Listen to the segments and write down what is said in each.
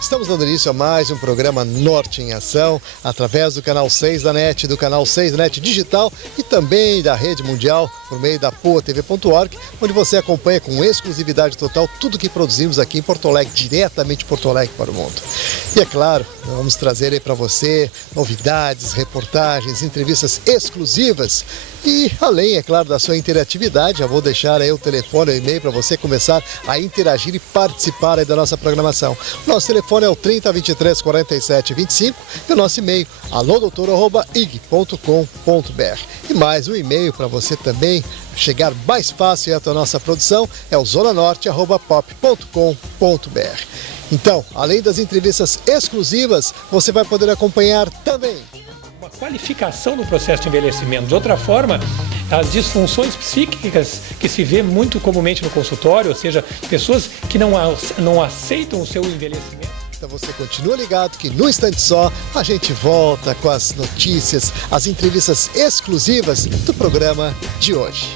Estamos dando início a mais um programa Norte em Ação, através do canal 6 da NET, do canal 6 da NET Digital e também da Rede Mundial, por meio da poatv.org, onde você acompanha com exclusividade total tudo que produzimos aqui em Porto Alegre, diretamente de Porto Alegre para o mundo. E é claro, vamos trazer aí para você novidades, reportagens, entrevistas exclusivas e além, é claro, da sua interatividade, já vou deixar aí o telefone e o e-mail para você começar a interagir e participar aí da nossa programação. O nosso telefone é o 30 23 47 25 e o nosso e-mail alodoutor@ig.com.br. E mais um e-mail para você também chegar mais fácil até a nossa produção é o zonanorte@pop.com.br. Então, além das entrevistas exclusivas, você vai poder acompanhar também uma qualificação do processo de envelhecimento. De outra forma, as disfunções psíquicas que se vê muito comumente no consultório, ou seja, pessoas que não aceitam o seu envelhecimento. Então você continua ligado que no instante só a gente volta com as notícias, as entrevistas exclusivas do programa de hoje.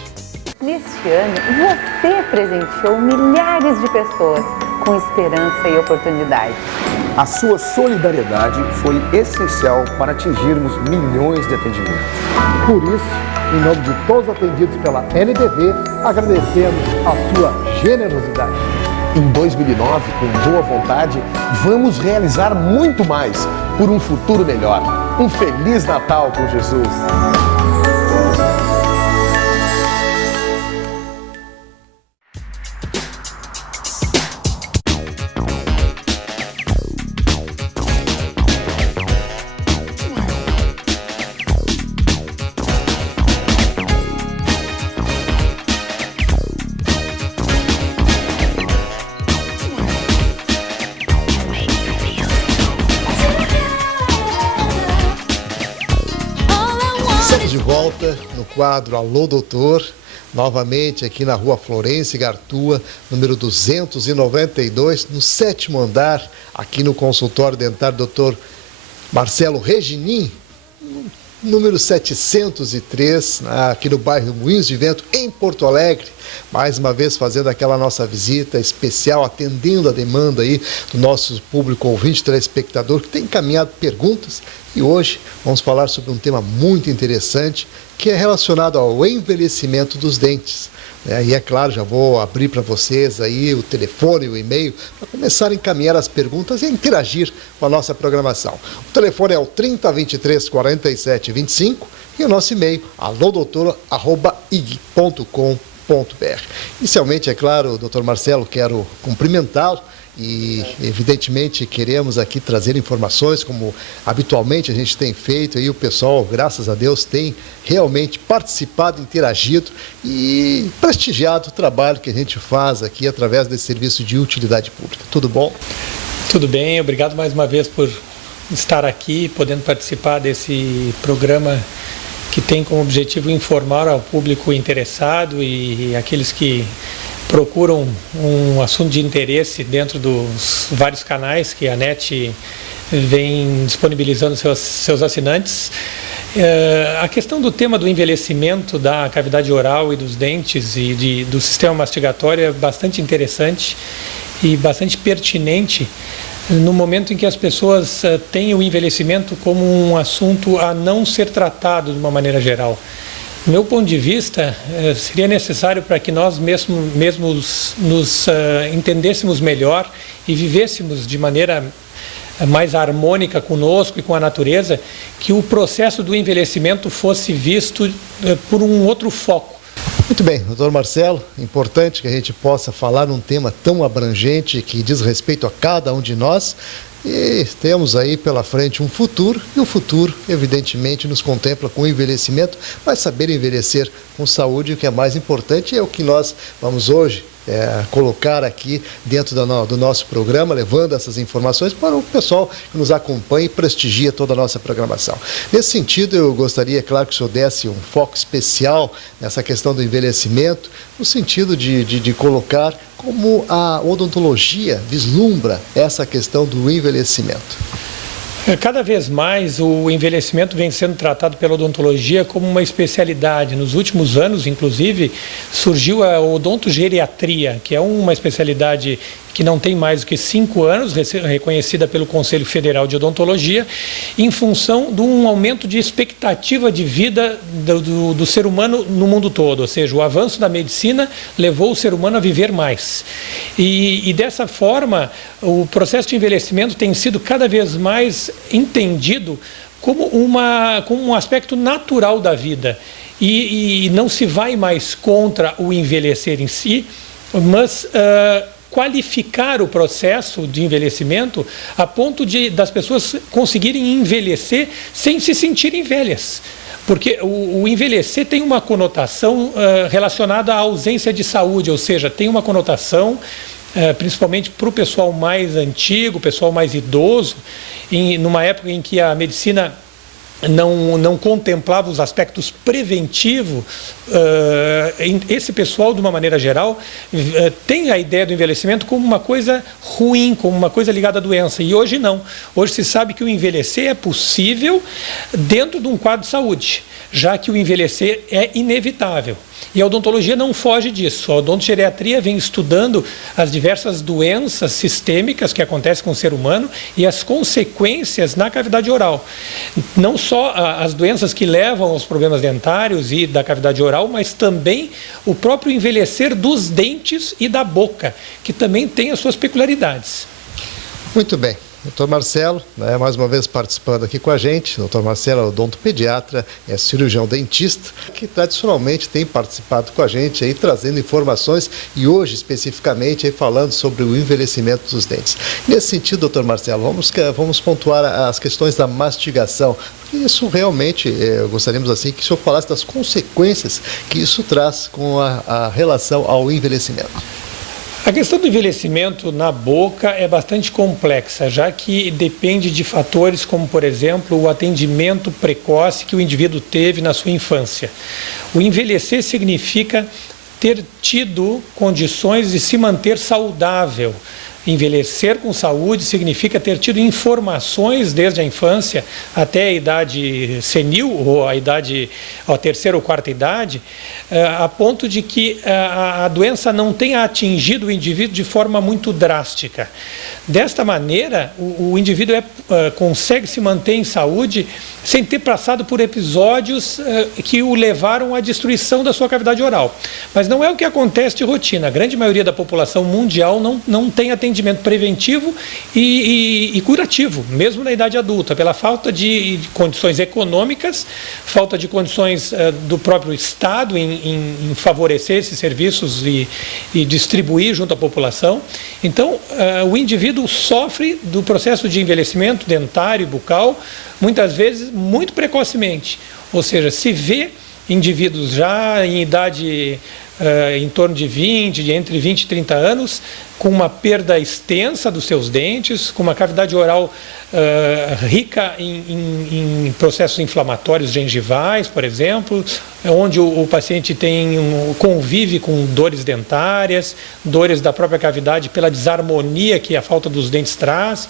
Neste ano, você presenteou milhares de pessoas com esperança e oportunidade. A sua solidariedade foi essencial para atingirmos milhões de atendimentos. Por isso, em nome de todos atendidos pela NBV, agradecemos a sua generosidade. Em 2009, com boa vontade, vamos realizar muito mais por um futuro melhor. Um Feliz Natal com Jesus! No quadro Alô Doutor, novamente aqui na rua Florêncio Gartua, número 292, no 7º andar, aqui no consultório dentário Dr. Marcelo Reginin, número 703, aqui no bairro Moinhos de Vento, em Porto Alegre. Mais uma vez fazendo aquela nossa visita especial, atendendo a demanda aí do nosso público ouvinte, telespectador, que tem encaminhado perguntas. E hoje vamos falar sobre um tema muito interessante, que é relacionado ao envelhecimento dos dentes. E é claro, já vou abrir para vocês aí o telefone e o e-mail para começar a encaminhar as perguntas e interagir com a nossa programação. O telefone é o 30 23 47 25 e o nosso e-mail alodoutor@ig.com.br. Inicialmente, é claro, doutor Marcelo, quero cumprimentá-lo. E, evidentemente, queremos aqui trazer informações, como habitualmente a gente tem feito, e o pessoal, graças a Deus, tem realmente participado, interagido e prestigiado o trabalho que a gente faz aqui através desse serviço de utilidade pública. Tudo bom? Tudo bem, obrigado mais uma vez por estar aqui, podendo participar desse programa que tem como objetivo informar ao público interessado e aqueles que procuram um assunto de interesse dentro dos vários canais que a NET vem disponibilizando seus assinantes. A questão do tema do envelhecimento da cavidade oral e dos dentes e do sistema mastigatório é bastante interessante e bastante pertinente no momento em que as pessoas têm o envelhecimento como um assunto a não ser tratado de uma maneira geral. Do meu ponto de vista, seria necessário para que nós mesmos nos entendêssemos melhor e vivêssemos de maneira mais harmônica conosco e com a natureza, que o processo do envelhecimento fosse visto por um outro foco. Muito bem, doutor Marcelo, importante que a gente possa falar num tema tão abrangente que diz respeito a cada um de nós. E temos aí pela frente um futuro, e o futuro, evidentemente, nos contempla com envelhecimento, mas saber envelhecer com saúde, o que é mais importante, é o que nós vamos hoje colocar aqui dentro do nosso programa, levando essas informações para o pessoal que nos acompanha e prestigia toda a nossa programação. Nesse sentido, eu gostaria, claro, que o senhor desse um foco especial nessa questão do envelhecimento, no sentido de colocar como a odontologia vislumbra essa questão do envelhecimento. Cada vez mais o envelhecimento vem sendo tratado pela odontologia como uma especialidade. Nos últimos anos, inclusive, surgiu a odontogeriatria, que é uma especialidade que não tem mais do que 5 anos, reconhecida pelo Conselho Federal de Odontologia, em função de um aumento de expectativa de vida do ser humano no mundo todo. Ou seja, o avanço da medicina levou o ser humano a viver mais. E dessa forma, o processo de envelhecimento tem sido cada vez mais entendido como um aspecto natural da vida. E não se vai mais contra o envelhecer em si, mas qualificar o processo de envelhecimento a ponto das pessoas conseguirem envelhecer sem se sentirem velhas. Porque o envelhecer tem uma conotação relacionada à ausência de saúde, ou seja, tem uma conotação, principalmente para o pessoal mais antigo, pessoal mais idoso, numa época em que a medicina não contemplava os aspectos preventivos, esse pessoal, de uma maneira geral, tem a ideia do envelhecimento como uma coisa ruim, como uma coisa ligada à doença. E hoje não. Hoje se sabe que o envelhecer é possível dentro de um quadro de saúde, já que o envelhecer é inevitável. E a odontologia não foge disso. A odontogeriatria vem estudando as diversas doenças sistêmicas que acontecem com o ser humano e as consequências na cavidade oral. Não só as doenças que levam aos problemas dentários e da cavidade oral, mas também o próprio envelhecer dos dentes e da boca, que também tem as suas peculiaridades. Muito bem. Doutor Marcelo, mais uma vez participando aqui com a gente. Doutor Marcelo é odontopediatra, é cirurgião dentista, que tradicionalmente tem participado com a gente aí, trazendo informações e hoje especificamente aí, falando sobre o envelhecimento dos dentes. Nesse sentido, doutor Marcelo, vamos pontuar as questões da mastigação. Isso realmente, gostaríamos assim que o senhor falasse das consequências que isso traz com a relação ao envelhecimento. A questão do envelhecimento na boca é bastante complexa, já que depende de fatores como, por exemplo, o atendimento precoce que o indivíduo teve na sua infância. O envelhecer significa ter tido condições de se manter saudável. Envelhecer com saúde significa ter tido informações desde a infância até a idade senil, ou a terceira ou quarta idade, a ponto de que a doença não tenha atingido o indivíduo de forma muito drástica. Desta maneira, o indivíduo consegue se manter em saúde sem ter passado por episódios que o levaram à destruição da sua cavidade oral. Mas não é o que acontece de rotina. A grande maioria da população mundial não tem atendimento preventivo e curativo, mesmo na idade adulta, pela falta de condições econômicas, falta de condições do próprio Estado em favorecer esses serviços e distribuir junto à população. Então, o indivíduo sofre do processo de envelhecimento dentário e bucal, muitas vezes muito precocemente. Ou seja, se vê indivíduos já em idade em torno de entre 20 e 30 anos, com uma perda extensa dos seus dentes, com uma cavidade oral rica em processos inflamatórios gengivais, por exemplo, onde o paciente convive com dores dentárias, dores da própria cavidade pela desarmonia que a falta dos dentes traz,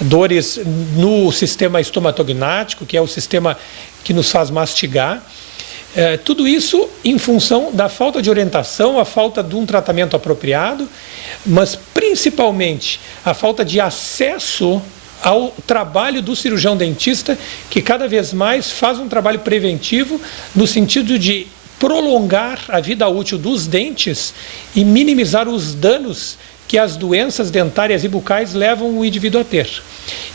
dores no sistema estomatognático, que é o sistema que nos faz mastigar. Tudo isso em função da falta de orientação, a falta de um tratamento apropriado, mas principalmente a falta de acesso ao trabalho do cirurgião dentista, que cada vez mais faz um trabalho preventivo no sentido de prolongar a vida útil dos dentes e minimizar os danos que as doenças dentárias e bucais levam o indivíduo a ter.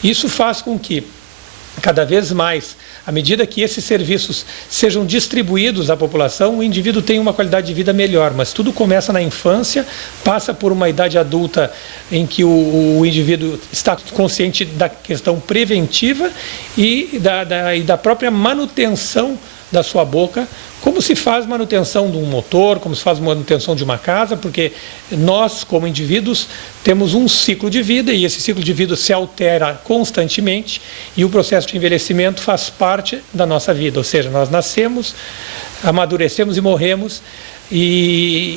Isso faz com que cada vez mais, à medida que esses serviços sejam distribuídos à população, o indivíduo tenha uma qualidade de vida melhor. Mas tudo começa na infância, passa por uma idade adulta em que o indivíduo está consciente da questão preventiva e da própria manutenção da sua boca, como se faz manutenção de um motor, como se faz manutenção de uma casa, porque nós, como indivíduos, temos um ciclo de vida e esse ciclo de vida se altera constantemente e o processo de envelhecimento faz parte da nossa vida, ou seja, nós nascemos, amadurecemos e morremos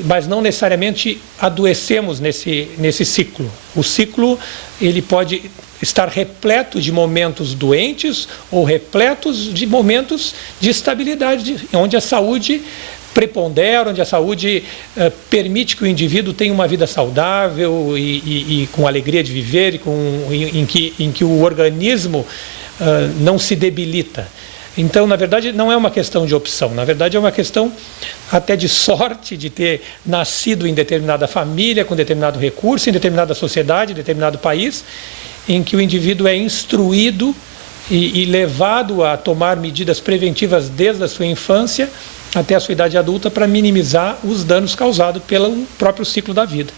mas não necessariamente adoecemos nesse ciclo. O ciclo ele pode estar repleto de momentos doentes ou repletos de momentos de estabilidade, onde a saúde prepondera, onde a saúde permite que o indivíduo tenha uma vida saudável e com alegria de viver, em que o organismo não se debilita. Então, na verdade, não é uma questão de opção, na verdade é uma questão até de sorte, de ter nascido em determinada família, com determinado recurso, em determinada sociedade, em determinado país, em que o indivíduo é instruído e levado a tomar medidas preventivas desde a sua infância até a sua idade adulta para minimizar os danos causados pelo próprio ciclo da vida.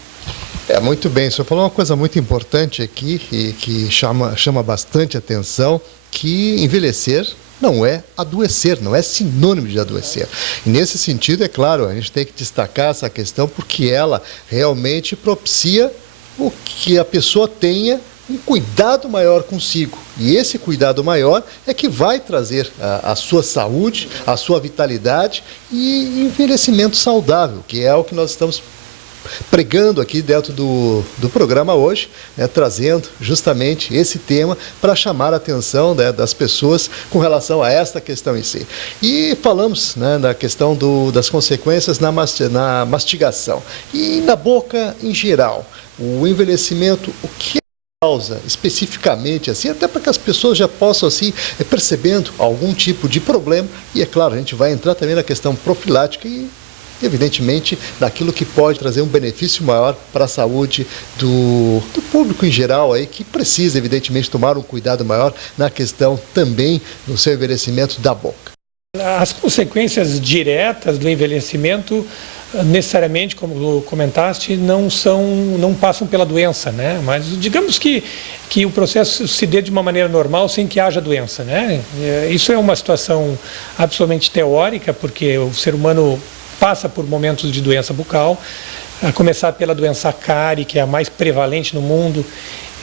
Muito bem, o senhor falou uma coisa muito importante aqui e que chama bastante atenção, que envelhecer não é adoecer, não é sinônimo de adoecer. E nesse sentido, é claro, a gente tem que destacar essa questão porque ela realmente propicia o que a pessoa tenha um cuidado maior consigo. E esse cuidado maior é que vai trazer a sua saúde, a sua vitalidade e envelhecimento saudável, que é o que nós estamos pregando aqui dentro do programa hoje, né, trazendo justamente esse tema para chamar a atenção, né, das pessoas com relação a esta questão em si. E falamos, né, da questão das consequências na mastigação e na boca em geral. O envelhecimento, o que causa especificamente, assim, até para que as pessoas já possam, assim, percebendo algum tipo de problema. E é claro, a gente vai entrar também na questão profilática e evidentemente, daquilo que pode trazer um benefício maior para a saúde do público em geral, aí, que precisa, evidentemente, tomar um cuidado maior na questão também do seu envelhecimento da boca. As consequências diretas do envelhecimento, necessariamente, como comentaste, não passam pela doença, né? Mas digamos que o processo se dê de uma maneira normal sem que haja doença, né? Isso é uma situação absolutamente teórica, porque o ser humano passa por momentos de doença bucal, a começar pela doença cárie, que é a mais prevalente no mundo,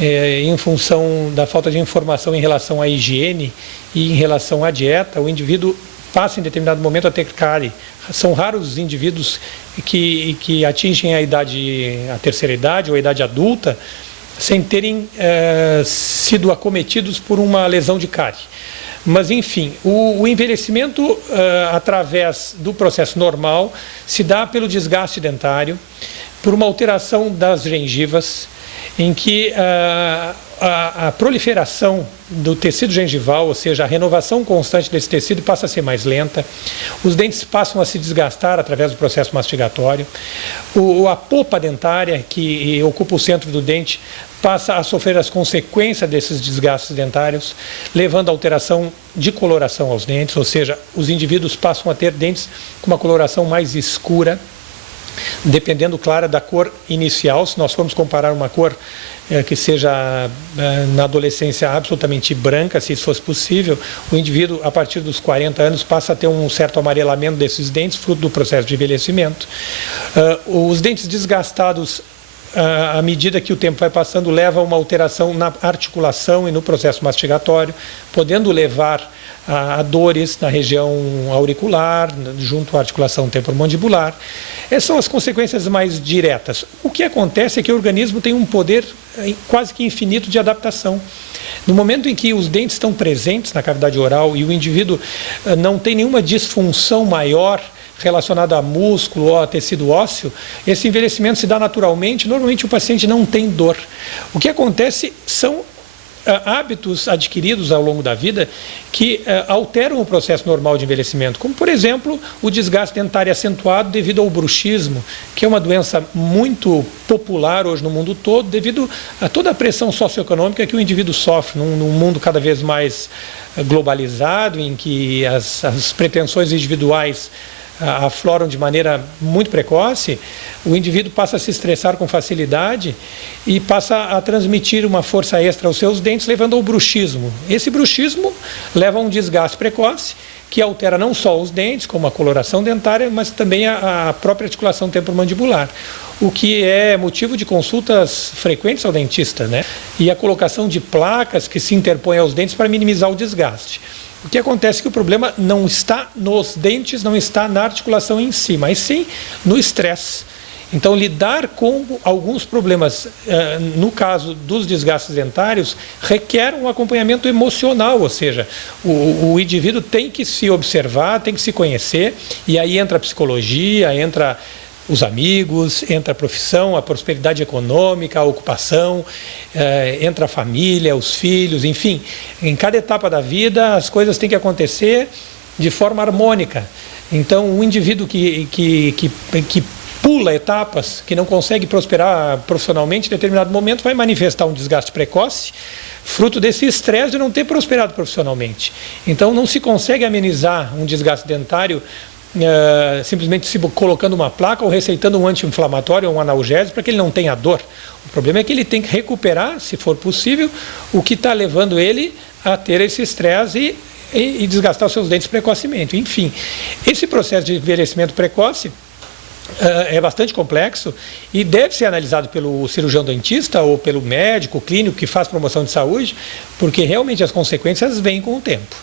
em função da falta de informação em relação à higiene e em relação à dieta. O indivíduo passa em determinado momento a ter cárie. São raros os indivíduos que atingem a terceira idade ou a idade adulta sem terem sido acometidos por uma lesão de cárie. Mas, enfim, o envelhecimento, através do processo normal, se dá pelo desgaste dentário, por uma alteração das gengivas, em que a proliferação do tecido gengival, ou seja, a renovação constante desse tecido passa a ser mais lenta, os dentes passam a se desgastar através do processo mastigatório, a polpa dentária, que ocupa o centro do dente, passa a sofrer as consequências desses desgastes dentários, levando a alteração de coloração aos dentes, ou seja, os indivíduos passam a ter dentes com uma coloração mais escura, dependendo, claro, da cor inicial. Se nós formos comparar uma cor que seja na adolescência absolutamente branca, se isso fosse possível, o indivíduo, a partir dos 40 anos, passa a ter um certo amarelamento desses dentes, fruto do processo de envelhecimento. Os dentes desgastados, à medida que o tempo vai passando, leva a uma alteração na articulação e no processo mastigatório, podendo levar a dores na região auricular, junto à articulação temporomandibular. Essas são as consequências mais diretas. O que acontece é que o organismo tem um poder quase que infinito de adaptação. No momento em que os dentes estão presentes na cavidade oral e o indivíduo não tem nenhuma disfunção maior relacionada a músculo ou a tecido ósseo, esse envelhecimento se dá naturalmente. Normalmente o paciente não tem dor. O que acontece são hábitos adquiridos ao longo da vida que alteram o processo normal de envelhecimento, como, por exemplo, o desgaste dentário acentuado devido ao bruxismo, que é uma doença muito popular hoje no mundo todo, devido a toda a pressão socioeconômica que o indivíduo sofre num mundo cada vez mais globalizado, em que as pretensões individuais afloram de maneira muito precoce. O indivíduo passa a se estressar com facilidade e passa a transmitir uma força extra aos seus dentes, levando ao bruxismo. Esse bruxismo leva a um desgaste precoce, que altera não só os dentes, como a coloração dentária, mas também a própria articulação temporomandibular, o que é motivo de consultas frequentes ao dentista, né? E a colocação de placas que se interpõem aos dentes para minimizar o desgaste. O que acontece é que o problema não está nos dentes, não está na articulação em si, mas sim no estresse. Então, lidar com alguns problemas, no caso dos desgastes dentários, requer um acompanhamento emocional, ou seja, o indivíduo tem que se observar, tem que se conhecer, e aí entra a psicologia, entra os amigos, entra a profissão, a prosperidade econômica, a ocupação, entra a família, os filhos, enfim. Em cada etapa da vida, as coisas têm que acontecer de forma harmônica. Então, o indivíduo que pula etapas, que não consegue prosperar profissionalmente em determinado momento, vai manifestar um desgaste precoce, fruto desse estresse de não ter prosperado profissionalmente. Então, não se consegue amenizar um desgaste dentário simplesmente se colocando uma placa ou receitando um anti-inflamatório ou um analgésico para que ele não tenha dor. O problema é que ele tem que recuperar, se for possível, o que está levando ele a ter esse estresse e desgastar os seus dentes precocemente. Enfim, esse processo de envelhecimento precoce é bastante complexo e deve ser analisado pelo cirurgião dentista ou pelo médico clínico que faz promoção de saúde, porque realmente as consequências vêm com o tempo.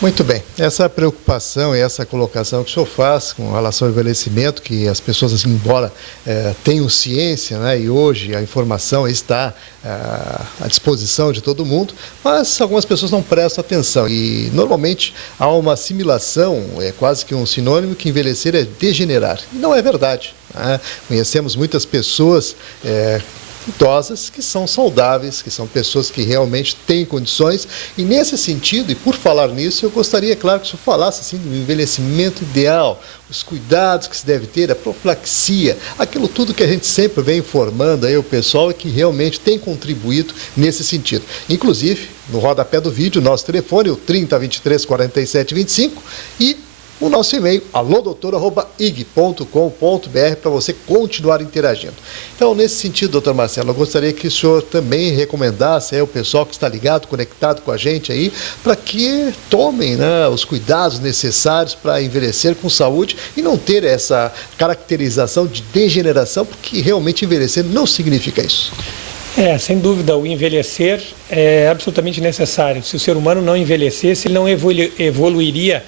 Muito bem, essa preocupação e essa colocação que o senhor faz com relação ao envelhecimento, que as pessoas, assim, embora tenham ciência, né, e hoje a informação está à disposição de todo mundo, mas algumas pessoas não prestam atenção e normalmente há uma assimilação, é quase que um sinônimo, que envelhecer é degenerar. E não é verdade, né? Conhecemos muitas pessoas idosas que são saudáveis, que são pessoas que realmente têm condições, e nesse sentido, e por falar nisso, eu gostaria, claro, que o senhor falasse assim, do envelhecimento ideal, os cuidados que se deve ter, a profilaxia, aquilo tudo que a gente sempre vem informando aí o pessoal e que realmente tem contribuído nesse sentido. Inclusive, no rodapé do vídeo, nosso telefone, o 3023 47 25, e o nosso e-mail, alodoutor@ig.com.br, para você continuar interagindo. Então, nesse sentido, doutor Marcelo, eu gostaria que o senhor também recomendasse ao pessoal que está ligado, conectado com a gente aí, para que tomem, né, os cuidados necessários para envelhecer com saúde e não ter essa caracterização de degeneração, porque realmente envelhecer não significa isso. Sem dúvida, o envelhecer é absolutamente necessário. Se o ser humano não envelhecesse, ele não evoluiria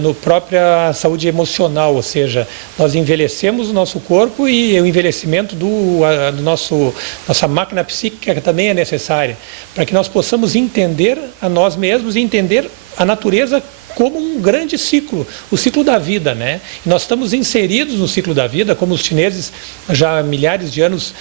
no própria saúde emocional, ou seja, nós envelhecemos o nosso corpo e o envelhecimento nossa máquina psíquica também é necessária, para que nós possamos entender a nós mesmos e entender a natureza como um grande ciclo, o ciclo da vida, né? E nós estamos inseridos no ciclo da vida, como os chineses já há milhares de anos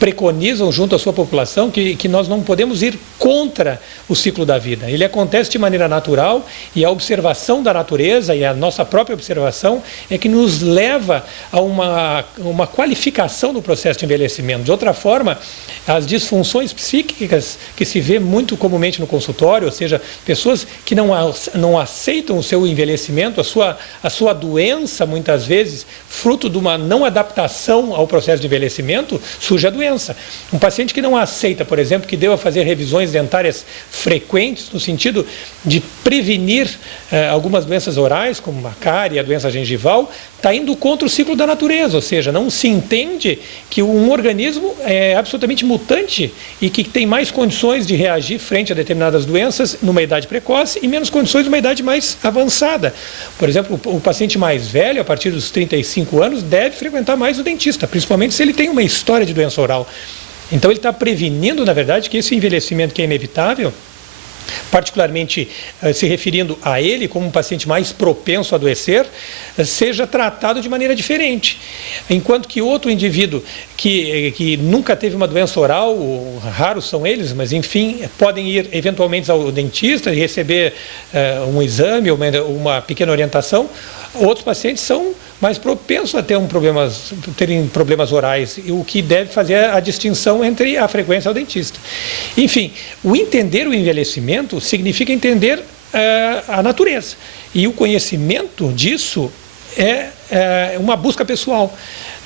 preconizam junto à sua população, que nós não podemos ir contra o ciclo da vida. Ele acontece de maneira natural e a observação da natureza e a nossa própria observação é que nos leva a uma qualificação do processo de envelhecimento. De outra forma, as disfunções psíquicas que se vê muito comumente no consultório, ou seja, pessoas que não aceitam o seu envelhecimento, a sua doença, muitas vezes, fruto de uma não adaptação ao processo de envelhecimento, surge a doença. Um paciente que não aceita, por exemplo, que deva fazer revisões dentárias frequentes, no sentido de prevenir algumas doenças orais, como a cárie e a doença gengival, está indo contra o ciclo da natureza, ou seja, não se entende que um organismo é absolutamente mutante e que tem mais condições de reagir frente a determinadas doenças numa idade precoce e menos condições numa idade mais avançada. Por exemplo, o paciente mais velho, a partir dos 35 anos, deve frequentar mais o dentista, principalmente se ele tem uma história de doença oral. Então ele está prevenindo, na verdade, que esse envelhecimento que é inevitável, particularmente se referindo a ele como um paciente mais propenso a adoecer, seja tratado de maneira diferente. Enquanto que outro indivíduo que nunca teve uma doença oral, raros são eles, mas enfim, podem ir eventualmente ao dentista e receber um exame ou uma pequena orientação. Outros pacientes são mais propensos a terem problemas orais, o que deve fazer a distinção entre a frequência ao dentista. Enfim, o entender o envelhecimento significa entender a natureza. E o conhecimento disso é uma busca pessoal.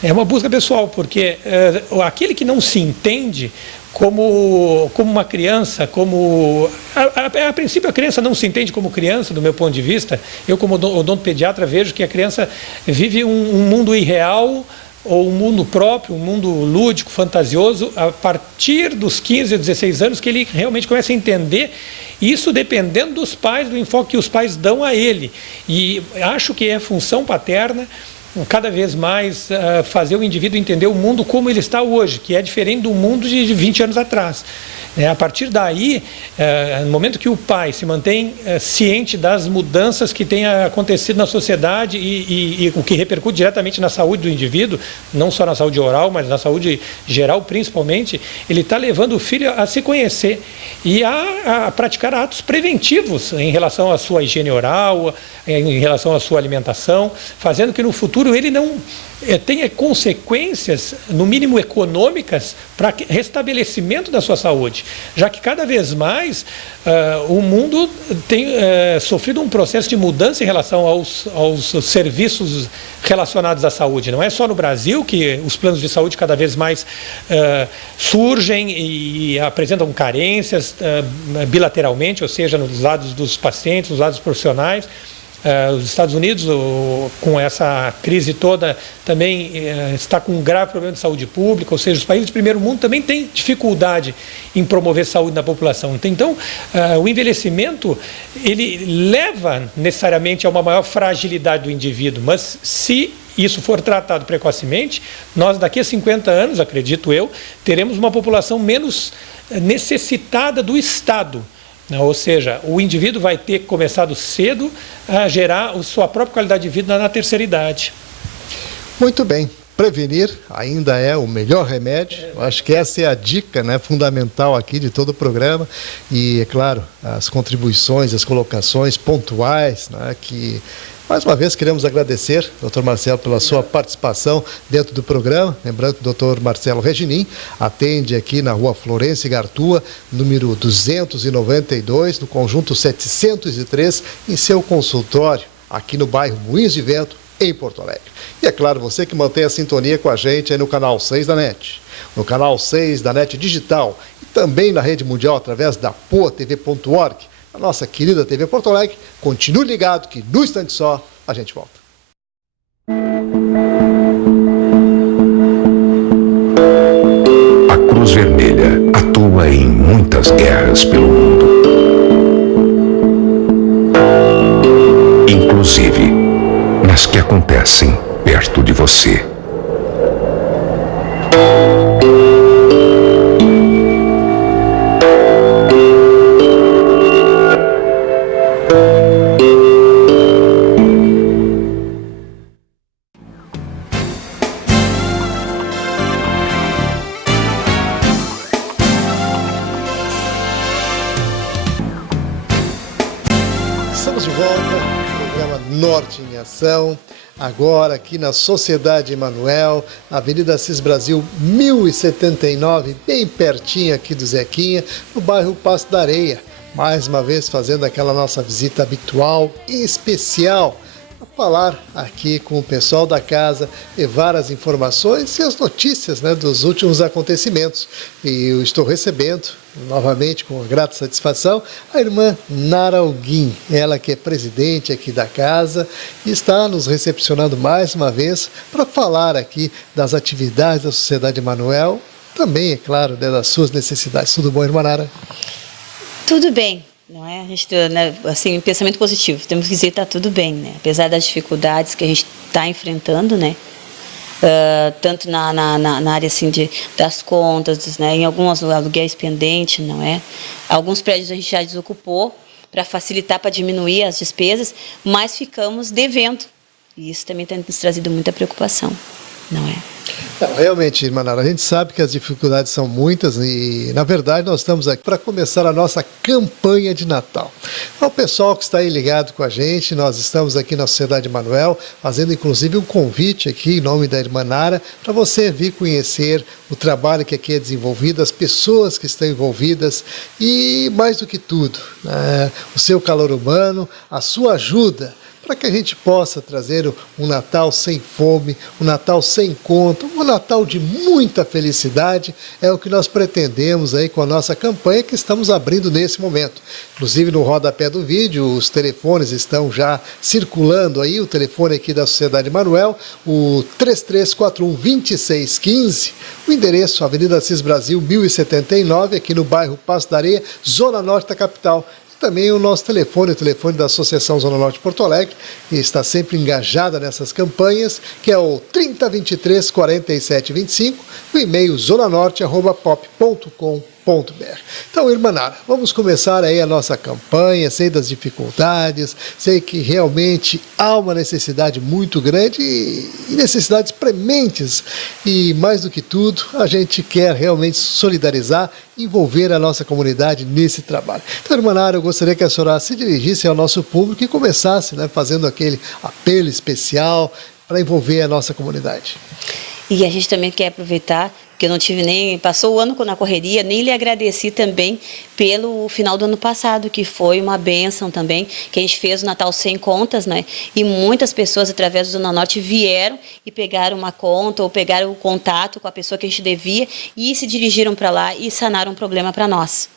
É uma busca pessoal, porque aquele que não se entende como uma criança, a princípio a criança não se entende como criança, do meu ponto de vista. Eu, como odontopediatra, vejo que a criança vive um mundo irreal, ou um mundo próprio, um mundo lúdico, fantasioso, a partir dos 15 a 16 anos, que ele realmente começa a entender Isso dependendo dos pais, do enfoque que os pais dão a ele. E acho que é função paterna cada vez mais fazer o indivíduo entender o mundo como ele está hoje, que é diferente do mundo de 20 anos atrás. A partir daí, no momento que o pai se mantém ciente das mudanças que têm acontecido na sociedade e o que repercute diretamente na saúde do indivíduo, não só na saúde oral, mas na saúde geral principalmente, ele está levando o filho a se conhecer e a praticar atos preventivos em relação à sua higiene oral, em relação à sua alimentação, fazendo que no futuro ele não tenha consequências, no mínimo econômicas, para restabelecimento da sua saúde, já que cada vez mais o mundo tem sofrido um processo de mudança em relação aos serviços relacionados à saúde. Não é só no Brasil que os planos de saúde cada vez mais surgem e apresentam carências bilateralmente, ou seja, nos lados dos pacientes, nos lados profissionais. Os Estados Unidos, com essa crise toda, também está com um grave problema de saúde pública, ou seja, os países do primeiro mundo também têm dificuldade em promover saúde na população. Então, o envelhecimento, ele leva necessariamente a uma maior fragilidade do indivíduo, mas se isso for tratado precocemente, nós daqui a 50 anos, acredito eu, teremos uma população menos necessitada do Estado. Ou seja, o indivíduo vai ter começado cedo a gerar a sua própria qualidade de vida na terceira idade. Muito bem. Prevenir ainda é o melhor remédio. Eu acho que essa é a dica, né, fundamental aqui de todo o programa. E, é claro, as contribuições, as colocações pontuais, né, que... Mais uma vez, queremos agradecer, Dr. Marcelo, pela sua participação dentro do programa. Lembrando que o Dr. Marcelo Reginim atende aqui na Rua Florêncio Gartua, número 292, no conjunto 703, em seu consultório, aqui no bairro Moinhos de Vento, em Porto Alegre. E, é claro, você que mantém a sintonia com a gente aí no canal 6 da NET, no canal 6 da NET Digital e também na rede mundial através da poatv.org, a nossa querida TV Porto Alegre. Continue ligado que no instante só a gente volta. A Cruz Vermelha atua em muitas guerras pelo mundo, inclusive nas que acontecem perto de você. Estamos de volta, programa Norte em Ação, agora aqui na Sociedade Emanuel, Avenida Assis Brasil 1079, bem pertinho aqui do Zequinha, no bairro Passo da Areia. Mais uma vez fazendo aquela nossa visita habitual e especial, a falar aqui com o pessoal da casa, levar as informações e as notícias, né, dos últimos acontecimentos. E eu estou recebendo, novamente, com grata satisfação, a irmã Nara Alguim, ela que é presidente aqui da casa e está nos recepcionando mais uma vez para falar aqui das atividades da Sociedade Emanuel, também, é claro, das suas necessidades. Tudo bom, irmã Nara? Tudo bem, não é? A gente, né, assim, pensamento positivo, temos que dizer que está tudo bem, né? Apesar das dificuldades que a gente está enfrentando, né? Tanto na área assim das contas, né? Em alguns aluguéis pendentes, não é? Alguns prédios a gente já desocupou para facilitar, para diminuir as despesas, mas ficamos devendo. E isso também tem nos trazido muita preocupação, não é? Realmente, irmã Nara, a gente sabe que as dificuldades são muitas e, na verdade, nós estamos aqui para começar a nossa campanha de Natal. Então, o pessoal que está aí ligado com a gente, nós estamos aqui na Sociedade Emanuel, fazendo inclusive um convite aqui em nome da irmã Nara, para você vir conhecer o trabalho que aqui é desenvolvido, as pessoas que estão envolvidas e, mais do que tudo, o seu calor humano, a sua ajuda, para que a gente possa trazer um Natal sem fome, um Natal sem conta, um Natal de muita felicidade, é o que nós pretendemos aí com a nossa campanha que estamos abrindo nesse momento. Inclusive no rodapé do vídeo, os telefones estão já circulando aí, o telefone aqui da Sociedade Emanuel, o 3341-2615, o endereço Avenida Assis Brasil 1079, aqui no bairro Passo da Areia, Zona Norte da capital. Também o nosso telefone, o telefone da Associação Zona Norte Porto Alegre, que está sempre engajada nessas campanhas, que é o 3023 4725, o e-mail zonanorte@pop.com.br. Então, irmã Nara, vamos começar aí a nossa campanha. Sei das dificuldades, sei que realmente há uma necessidade muito grande e necessidades prementes. E mais do que tudo, a gente quer realmente solidarizar, envolver a nossa comunidade nesse trabalho. Então, irmã Nara, eu gostaria que a senhora se dirigisse ao nosso público e começasse, né, fazendo aquele apelo especial para envolver a nossa comunidade. E a gente também quer aproveitar, que eu não tive passou o ano na correria, nem lhe agradeci também pelo final do ano passado, que foi uma bênção também, que a gente fez o Natal Sem Contas, né? E muitas pessoas, através do Zona Norte, vieram e pegaram uma conta ou pegaram o contato com a pessoa que a gente devia e se dirigiram para lá e sanaram um problema para nós.